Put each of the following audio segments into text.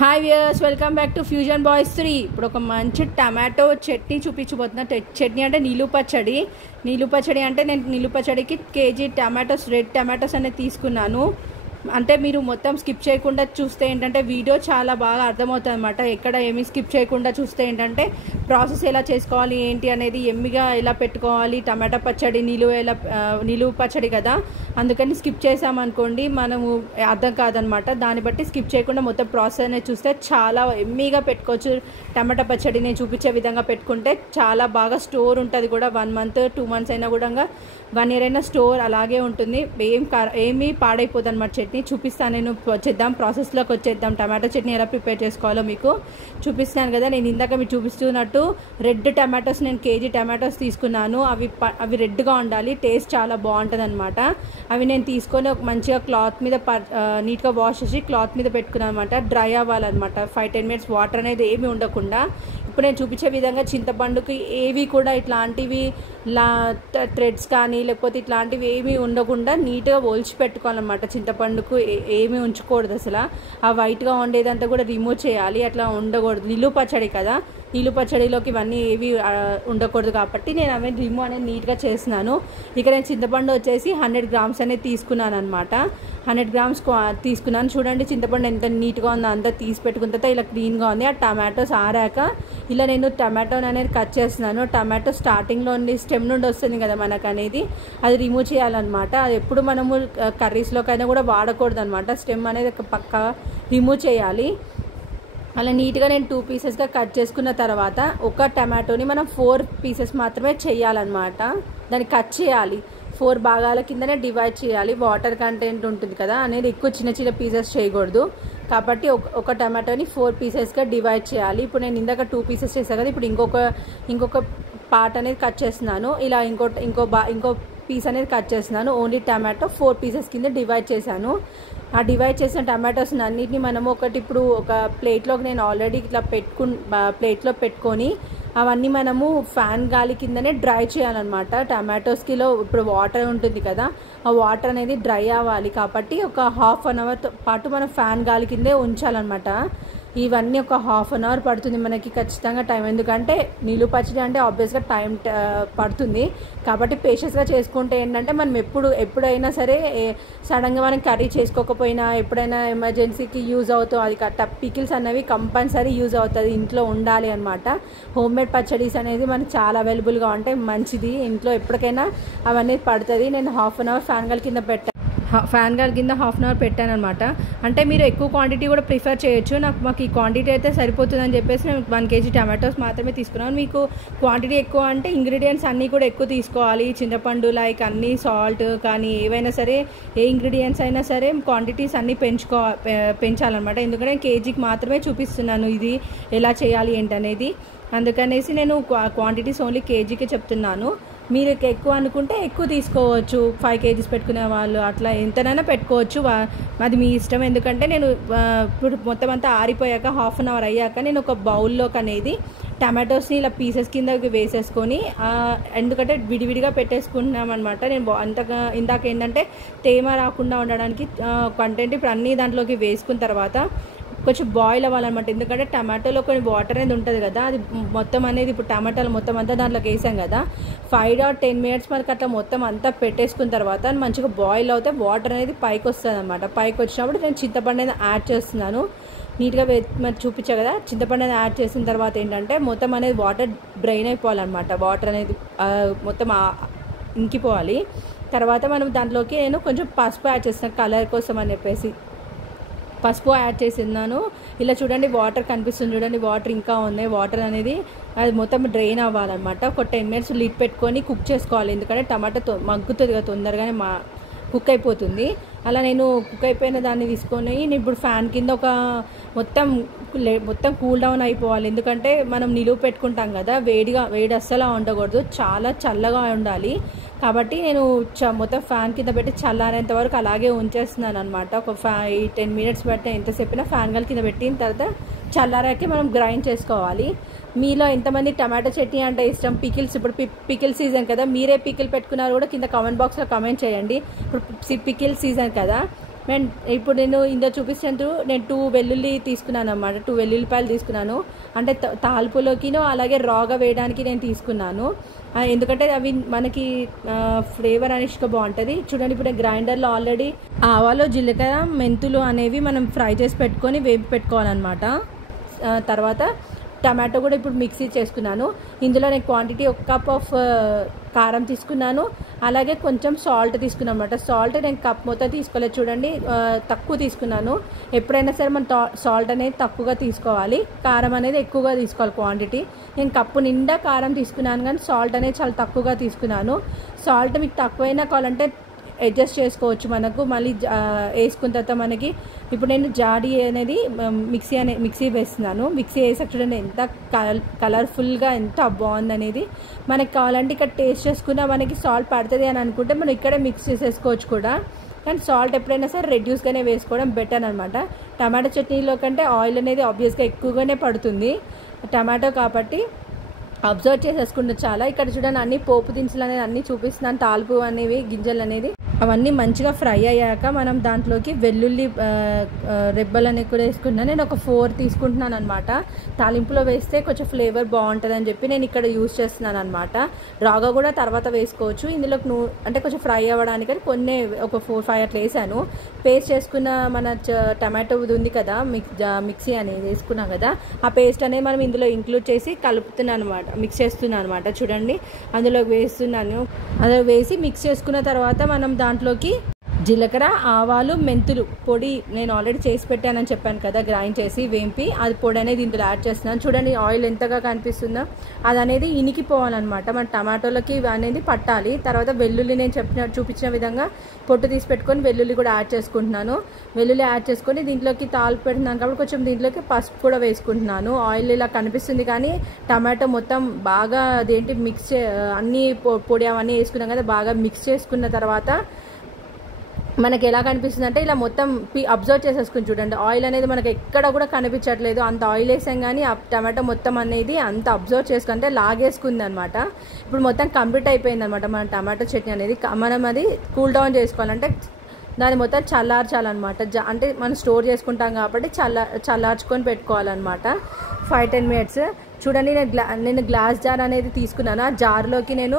Hi viewers, welcome back to fusion boys 3. ఇప్పుడు ఒక మంచి టమాటో చట్నీ చూపించబోతున్నా. చట్నీ అంటే నిలువ పచ్చడి అంటే నేను నిలువ పచ్చడికి కేజీ టమాటోస్, రెడ్ టమాటోస్ అనేది తీసుకున్నాను. అంటే మీరు మొత్తం స్కిప్ చేయకుండా చూస్తే ఏంటంటే వీడియో చాలా బాగా అర్థమవుతుంది అనమాట. ఎక్కడ ఏమీ స్కిప్ చేయకుండా చూస్తే ఏంటంటే ప్రాసెస్ ఎలా చేసుకోవాలి ఏంటి అనేది, ఎమ్మిగా ఎలా పెట్టుకోవాలి, టమాటా పచ్చడి నిలువ పచ్చడి కదా, అందుకని స్కిప్ చేసామనుకోండి మనము అర్థం కాదనమాట. దాన్ని బట్టి స్కిప్ చేయకుండా మొత్తం ప్రాసెస్ అనేది చూస్తే చాలా ఎమ్మిగా పెట్టుకోవచ్చు. టమాటా పచ్చడి నేను చూపించే విధంగా పెట్టుకుంటే చాలా బాగా స్టోర్ ఉంటుంది కూడా. 1 month 2 months అయినా కూడా 1 year అయినా స్టోర్ అలాగే ఉంటుంది. ఏమీ పాడైపోదు అనమాట. చట్నీ చూపిస్తాను నేను. వచ్చేద్దాం ప్రాసెస్లోకి వచ్చేద్దాం. టమాటో చట్నీ ఎలా ప్రిపేర్ చేసుకోవాలో మీకు చూపిస్తాను కదా. నేను ఇందాక మీరు చూపిస్తున్నట్టు రెడ్ టమాటోస్, నేను కేజీ టమాటోస్ తీసుకున్నాను. అవి రెడ్గా ఉండాలి, టేస్ట్ చాలా బాగుంటుంది అనమాట. అవి నేను తీసుకొని ఒక మంచిగా క్లాత్ మీద నీట్గా వాష్ చేసి క్లాత్ మీద పెట్టుకున్నాను అనమాట. డ్రై అవ్వాలన్నమాట. 5-10 minutes వాటర్ అనేది ఏమీ ఉండకుండా. ఇప్పుడు నేను చూపించే విధంగా చింతపండుకి ఏవి కూడా ఇట్లాంటివి థ్రెడ్స్ కానీ లేకపోతే ఇట్లాంటివి ఏమీ ఉండకుండా నీట్గా ఒలిచి పెట్టుకోవాలన్నమాట. చింతపండుకు ఏమీ ఉంచకూడదు అసలు. ఆ వైట్గా ఉండేదంతా కూడా రిమూవ్ చేయాలి. అట్లా ఉండకూడదు. నిలువ పచ్చడి కదా, నిలువ పచ్చడిలోకి ఇవన్నీ ఏవి ఉండకూడదు కాబట్టి నేను అవి రిమూవ్ అనేది నీట్గా చేస్తున్నాను. ఇక నేను చింతపండు వచ్చేసి 100 grams అనేది తీసుకున్నాను అనమాట. 100 grams తీసుకున్నాను. చూడండి చింతపండు ఎంత నీట్గా ఉందో, అంతా తీసి పెట్టుకున్న తర్వాత ఇలా క్లీన్గా ఉంది. ఆ టమాటోస్ ఆరాక ఇలా నేను టమాటోని అనేది కట్ చేస్తున్నాను. టమాటో స్టార్టింగ్లో స్టెమ్ నుండి వస్తుంది కదా మనకు అనేది, అది రిమూవ్ చేయాలన్నమాట. అది ఎప్పుడు మనము కర్రీస్లోకైనా కూడా వాడకూడదు అనమాట. స్టెమ్ అనేది పక్కా రిమూవ్ చేయాలి. అలా నీట్గా నేను 2 pieces కట్ చేసుకున్న తర్వాత ఒక టమాటోని మనం 4 pieces మాత్రమే చేయాలన్నమాట. దాన్ని కట్ చేయాలి. 4 భాగాల కిందనే డివైడ్ చేయాలి. వాటర్ కంటెంట్ ఉంటుంది కదా అనేది, ఎక్కువ చిన్న చిన్న పీసెస్ చేయకూడదు. కాబట్టి ఒక టమాటోని 4 piecesగా డివైడ్ చేయాలి. ఇప్పుడు నేను ఇందాక 2 pieces చేశాను కదా, ఇప్పుడు ఇంకొక పార్ట్ అనేది కట్ చేస్తున్నాను. ఇలా ఇంకో పీస్ అనేది కట్ చేస్తున్నాను. ఓన్లీ టమాటో 4 pieces కింద డివైడ్ చేశాను. ఆ డివైడ్ చేసిన టమాటోస్ అన్నిటిని మనము ఇప్పుడు ఒక ప్లేట్లోకి నేను ఆల్రెడీ ఇట్లా ప్లేట్లో పెట్టుకొని అవన్నీ మనము ఫ్యాన్ గాలి కిందనే డ్రై చేయాలన్నమాట. టమాటోస్కిలో ఇప్పుడు వాటర్ ఉంటుంది కదా, ఆ వాటర్ అనేది డ్రై అవ్వాలి. కాబట్టి ఒక 1/2 hour పాటు మనం ఫ్యాన్ గాలి కిందే ఉంచాలన్నమాట. ఇవన్నీ ఒక 1/2 hour పడుతుంది మనకి ఖచ్చితంగా టైం. ఎందుకంటే నిలువ పచ్చడి అంటే ఆబ్వియస్గా టైం పడుతుంది. కాబట్టి పేషెన్స్గా చేసుకుంటే ఏంటంటే మనం ఎప్పుడైనా సరే సడన్గా మనం కర్రీ చేసుకోకపోయినా ఎప్పుడైనా ఎమర్జెన్సీకి యూజ్ అవుతాం. అది పికిల్స్ అనేవి కంపల్సరీ యూజ్ అవుతుంది, ఇంట్లో ఉండాలి అనమాట. హోమ్మేడ్ పచ్చడీస్ అనేది మనకు చాలా అవైలబుల్గా ఉంటాయి, మంచిది. ఇంట్లో ఎప్పటికైనా అవన్నీ పడుతుంది. నేను 1/2 hour ఫ్యాన్ గాలి కింద ఫ్యాన్ గాలి కింద 1/2 hour పెట్టాను అనమాట. అంటే మీరు ఎక్కువ క్వాంటిటీ కూడా ప్రిఫర్ చేయొచ్చు. మాకు ఈ క్వాంటిటీ అయితే సరిపోతుందని చెప్పేసి నేను 1 kg టమాటోస్ మాత్రమే తీసుకున్నాను. మీకు క్వాంటిటీ ఎక్కువ అంటే ఇంగ్రీడియంట్స్ అన్నీ కూడా ఎక్కువ తీసుకోవాలి. చింతపండు లైక్ అన్నీ, సాల్ట్ కానీ ఏవైనా సరే, ఏ ఇంగ్రీడియంట్స్ అయినా సరే క్వాంటిటీస్ అన్నీ పెంచాలన్నమాట. ఎందుకంటే కేజీకి మాత్రమే చూపిస్తున్నాను ఇది ఎలా చేయాలి ఏంటనేది. అందుకనేసి నేను క్వాంటిటీస్ ఓన్లీ కేజీకే చెప్తున్నాను. మీరు ఎక్కువ అనుకుంటే ఎక్కువ తీసుకోవచ్చు. 5 kgs పెట్టుకునే వాళ్ళు అట్లా ఎంతనైనా పెట్టుకోవచ్చు, అది మీ ఇష్టం. ఎందుకంటే నేను ఇప్పుడు మొత్తం అంతా ఆరిపోయాక 1/2 hour అయ్యాక నేను ఒక బౌల్లోకి అనేది టమాటోస్ని ఇలా పీసెస్ కింద వేసేసుకొని, ఎందుకంటే విడివిడిగా పెట్టేసుకుంటున్నాం అనమాట. నేను ఇందాక ఏంటంటే తేమ రాకుండా ఉండడానికి కంటెంట్ ఇప్పుడు అన్నీ దాంట్లోకి వేసుకున్న తర్వాత కొంచెం బాయిల్ అవ్వాలన్నమాట. ఎందుకంటే టమాటోలో కొన్ని వాటర్ అనేది ఉంటుంది కదా, అది మొత్తం అనేది ఇప్పుడు టమాటాలు మొత్తం అంతా దాంట్లోకి వేసాం కదా, 5 or 10 minutes మనకి అట్లా మొత్తం అంతా పెట్టేసుకున్న తర్వాత మంచిగా బాయిల్ అవుతే వాటర్ అనేది పైకి వస్తుంది అనమాట. పైకి వచ్చినప్పుడు నేను చింతపండు అనేది యాడ్ చేస్తున్నాను. నీట్గా మరి చూపించా కదా, చింతపండు అనేది యాడ్ చేసిన తర్వాత ఏంటంటే మొత్తం అనేది వాటర్ డ్రైన్ అయిపోవాలన్నమాట. వాటర్ అనేది మొత్తం ఇంకిపోవాలి. తర్వాత మనం దాంట్లోకి నేను కొంచెం పసుపు యాడ్ చేస్తాను కలర్ కోసం అని చెప్పేసి. పసుపు యాడ్ చేస్తున్నాను. ఇలా చూడండి వాటర్ కనిపిస్తుంది చూడండి, వాటర్ ఇంకా ఉన్నాయి. వాటర్ అనేది అది మొత్తం డ్రైన్ అవ్వాలన్నమాట. ఒక 10 minutes లిడ్ పెట్టుకొని కుక్ చేసుకోవాలి. ఎందుకంటే టమాటా మగ్గుతుంది కదా, తొందరగానే కుక్ అయిపోతుంది. అలా నేను కుక్ అయిపోయిన దాన్ని తీసుకొని నేను ఇప్పుడు ఫ్యాన్ కింద మొత్తం కూల్ డౌన్ అయిపోవాలి. ఎందుకంటే మనం నిలువ పెట్టుకుంటాం కదా, వేడి అస్సలు ఉండకూడదు, చాలా చల్లగా ఉండాలి. కాబట్టి నేను మొత్తం ఫ్యాన్ కింద పెట్టి చల్లారేంత వరకు అలాగే ఉంచేస్తున్నాను అనమాట. ఒక 5-10 minutes బట్టి ఎంతసేపు ఫ్యాన్ గాలి కింద పెట్టిన తర్వాత చల్లారాకే మనం గ్రైండ్ చేసుకోవాలి. మీలో ఎంతమంది టమాటో చట్నీ అంటే ఇష్టం? ఇప్పుడు పికిల్ సీజన్ కదా, మీరే పికిల్ పెట్టుకున్నారు కూడా కింద కామెంట్ బాక్స్లో కామెంట్ చేయండి. ఇప్పుడు పికిల్ సీజన్ కదా, నేను ఇప్పుడు ఇందులో చూపిస్తాను. నేను 2 వెల్లుల్లి తీసుకున్నాను అన్నమాట. 2 వెల్లుల్లిపాయలు తీసుకున్నాను. అంటే తాల్పులోకినో అలాగే రాగా వేయడానికి నేను తీసుకున్నాను. ఎందుకంటే అవి మనకి ఫ్లేవర్ అనేది బాగుంటుంది. చూడండి, ఇప్పుడు గ్రైండర్లో ఆల్రెడీ ఆవాలు, జీలకర్ర, మెంతులు అనేవి మనం ఫ్రై చేసి పెట్టుకొని వేపి పెట్టుకోవాలన్నమాట. తర్వాత టమాటో కూడా ఇప్పుడు మిక్సీ చేసుకున్నాను. ఇందులో నేను క్వాంటిటీ 1 కప్ ఆఫ్ కారం తీసుకున్నాను. అలాగే కొంచెం సాల్ట్ తీసుకున్నాను అన్నమాట. సాల్ట్ నేను కప్ మొత్తం తీసుకోలేదు, చూడండి తక్కువ తీసుకున్నాను. ఎప్పుడైనా సరే మనం సాల్ట్ అనేది తక్కువగా తీసుకోవాలి, కారం అనేది ఎక్కువగా తీసుకోవాలి క్వాంటిటీ. నేను కప్పు నిండా కారం తీసుకున్నాను, కానీ సాల్ట్ అనేది చాలా తక్కువగా తీసుకున్నాను. సాల్ట్ మీకు తక్కువైనా కావాలంటే అడ్జస్ట్ చేసుకోవచ్చు. మనకు మళ్ళీ వేసుకున్న తర్వాత మనకి ఇప్పుడు నేను జాడీ అనేది మిక్సీ వేస్తున్నాను. మిక్సీ వేసాక చూడండి ఎంత కలర్ఫుల్గా ఎంత బాగుంది అనేది. మనకి కావాలంటే ఇక్కడ టేస్ట్ చేసుకున్నా మనకి సాల్ట్ పడుతుంది అని అనుకుంటే మనం ఇక్కడే మిక్స్ చేసేసుకోవచ్చు కూడా. కానీ సాల్ట్ ఎప్పుడైనా సరే రెడ్యూస్గానే వేసుకోవడం బెటర్ అనమాట. టమాటో చట్నీలో కంటే ఆయిల్ అనేది ఆబ్వియస్గా ఎక్కువగానే పడుతుంది టమాటో కాబట్టి అబ్జర్వ్ చేసేసుకుంటే చాలా. ఇక్కడ చూడండి అన్ని పోపు దినుసులు అనేది అన్నీ చూపిస్తున్నాను. తాల్పు అనేవి గింజలు అనేది అవన్నీ మంచిగా ఫ్రై అయ్యాక మనం దాంట్లోకి వెల్లుల్లి రెబ్బలు అనేవి కూడా వేసుకుంటున్నాను. నేను ఒక 4 తీసుకుంటున్నాను అనమాట. తాలింపులో వేస్తే కొంచెం ఫ్లేవర్ బాగుంటుంది అని చెప్పి నేను ఇక్కడ యూజ్ చేస్తున్నాను అనమాట. రాగా కూడా తర్వాత వేసుకోవచ్చు. ఇందులో అంటే కొంచెం ఫ్రై అవ్వడానికి కొన్ని ఒక 4-5 అట్లా వేసాను. పేస్ట్ చేసుకున్న మన టమాటో ఉంది కదా, మిక్సీ అనేది వేసుకున్నాం కదా, ఆ పేస్ట్ అనేది మనం ఇందులో ఇంక్లూడ్ చేసి కలుపుతున్నాను అనమాట, మిక్స్ చేస్తున్నాను అనమాట. చూడండి అందులో వేస్తున్నాను. అందులో వేసి మిక్స్ చేసుకున్న తర్వాత మనం దాంట్లోకి జీలకర్ర, ఆవాలు, మెంతులు పొడి నేను ఆల్రెడీ చేసి పెట్టానని చెప్పాను కదా, గ్రైండ్ చేసి వేంపి అది పొడి అనేది ఇందులో యాడ్ చేస్తున్నాను. చూడండి ఆయిల్ ఎంతగా కనిపిస్తుందో అది అనేది ఇనికిపోవాలన్నమాట. మన టమాటోలకి అనేది పట్టాలి. తర్వాత వెల్లుల్లి నేను చూపించిన విధంగా పొట్టు తీసి పెట్టుకొని వెల్లుల్లి కూడా యాడ్ చేసుకుంటున్నాను. వెల్లుల్లి యాడ్ చేసుకొని దీంట్లోకి తాలింపు పెడుతున్నాను కాబట్టి కొంచెం దీంట్లోకి పసుపు కూడా వేసుకుంటున్నాను. ఆయిల్ ఇలా కనిపిస్తుంది కానీ టమాటో మొత్తం బాగా అదేంటి మిక్స్ అన్నీ పొడి అవన్నీ వేసుకున్నాం కదా, బాగా మిక్స్ చేసుకున్న తర్వాత మనకి ఎలా కనిపిస్తుంది అంటే ఇలా మొత్తం అబ్జర్వ్ చేసేసుకుని చూడండి. ఆయిల్ అనేది మనకి ఎక్కడ కూడా కనిపించట్లేదు. అంత ఆయిల్ వేసాం కానీ ఆ టమాటో మొత్తం అనేది అంత అబ్జర్వ్ చేసుకుంటే లాగేసుకుంది అనమాట. ఇప్పుడు మొత్తం కంప్లీట్ అయిపోయింది అనమాట మన టమాటో చట్నీ అనేది. మనం అది కూల్ డౌన్ చేసుకోవాలంటే దాన్ని మొత్తం చల్లార్చాలన్నమాట. అంటే మనం స్టోర్ చేసుకుంటాం కాబట్టి చల్లార్చుకొని పెట్టుకోవాలన్నమాట 5-10 మినిట్స్. చూడండి నేను గ్లాస్ జార్ అనేది తీసుకున్నాను. ఆ జార్లోకి నేను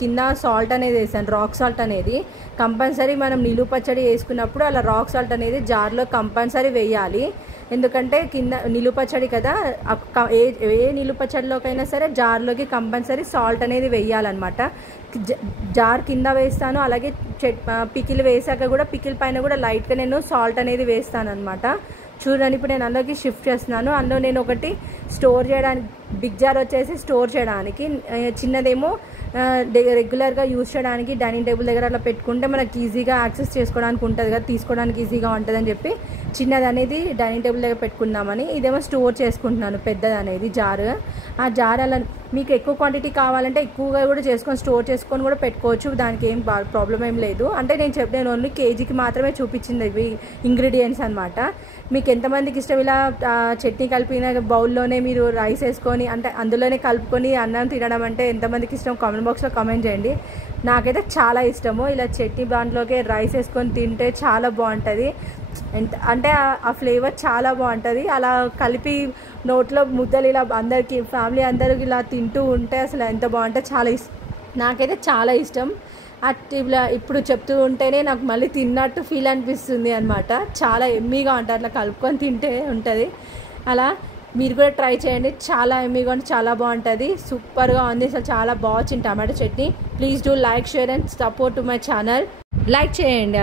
కింద సాల్ట్ అనేది వేసాను, రాక్ సాల్ట్ అనేది. కంపల్సరీ మనం నిలువ పచ్చడి వేసుకున్నప్పుడు అలా రాక్ సాల్ట్ అనేది జార్లో కంపల్సరీ వేయాలి. ఎందుకంటే కింద నిలువ పచ్చడి కదా, ఏ నిలువ పచ్చడిలోకైనా సరే జార్లోకి కంపల్సరీ సాల్ట్ అనేది వేయాలన్నమాట. జార్ కింద వేస్తాను. అలాగే పికిల్ వేసాక కూడా పికిల్ పైన కూడా లైట్గా నేను సాల్ట్ అనేది వేస్తాను అనమాట. చూడండి ఇప్పుడు నేను అందులోకి షిఫ్ట్ చేస్తున్నాను. అందులో నేను ఒకటి స్టోర్ చేయడానికి, బిగ్ జార్ వచ్చేసి స్టోర్ చేయడానికి, చిన్నదేమో రెగ్యులర్గా యూజ్ చేయడానికి డైనింగ్ టేబుల్ దగ్గర అలా పెట్టుకుంటే మనకి ఈజీగా యాక్సెస్ చేసుకోవడానికి ఉంటుంది కదా, తీసుకోవడానికి ఈజీగా ఉంటుంది అని చెప్పి చిన్నది అనేది డైనింగ్ టేబుల్ దగ్గర పెట్టుకుందామని. ఇదేమో స్టోర్ చేసుకుంటున్నాను పెద్దది అనేది జార్. ఆ జార్ అలా మీకు ఎక్కువ క్వాంటిటీ కావాలంటే ఎక్కువగా కూడా చేసుకొని స్టోర్ చేసుకొని కూడా పెట్టుకోవచ్చు, దానికి ఏం ప్రాబ్లం ఏం లేదు. అంటే నేను ఓన్లీ కేజీకి మాత్రమే చూపించింది ఇవి ఇంగ్రీడియంట్స్ అనమాట. మీకు ఎంతమందికి ఇష్టం ఇలా చట్నీ కలిపిన బౌల్లోనే మీరు రైస్ వేసుకొని అంటే అందులోనే కలుపుకొని అన్నం తినడం అంటే ఎంతమందికి ఇష్టం కామెంట్ బాక్స్లో కామెంట్ చేయండి. నాకైతే చాలా ఇష్టము. ఇలా చట్నీ దాంట్లోకి రైస్ వేసుకొని తింటే చాలా బాగుంటుంది. అంటే ఆ ఫ్లేవర్ చాలా బాగుంటుంది. అలా కలిపి నోట్లో ముద్దలు ఇలా అందరికీ ఫ్యామిలీ అందరికి ఇలా తింటూ ఉంటే అసలు ఎంత బాగుంటుంది, నాకైతే చాలా ఇష్టం. ఇలా ఇప్పుడు చెప్తూ ఉంటేనే నాకు మళ్ళీ తిన్నట్టు ఫీల్ అనిపిస్తుంది అనమాట. చాలా ఎమ్మీగా ఉంటుంది, అట్లా కలుపుకొని తింటే ఉంటుంది. అలా మీరు కూడా ట్రై చేయండి, చాలా ఎమ్మీగా ఉంటుంది, చాలా బాగుంటుంది, సూపర్గా ఉంది. అసలు చాలా బాగా వచ్చింది tomato chutney. Please do like, share and support to my channel. Like చేయండి.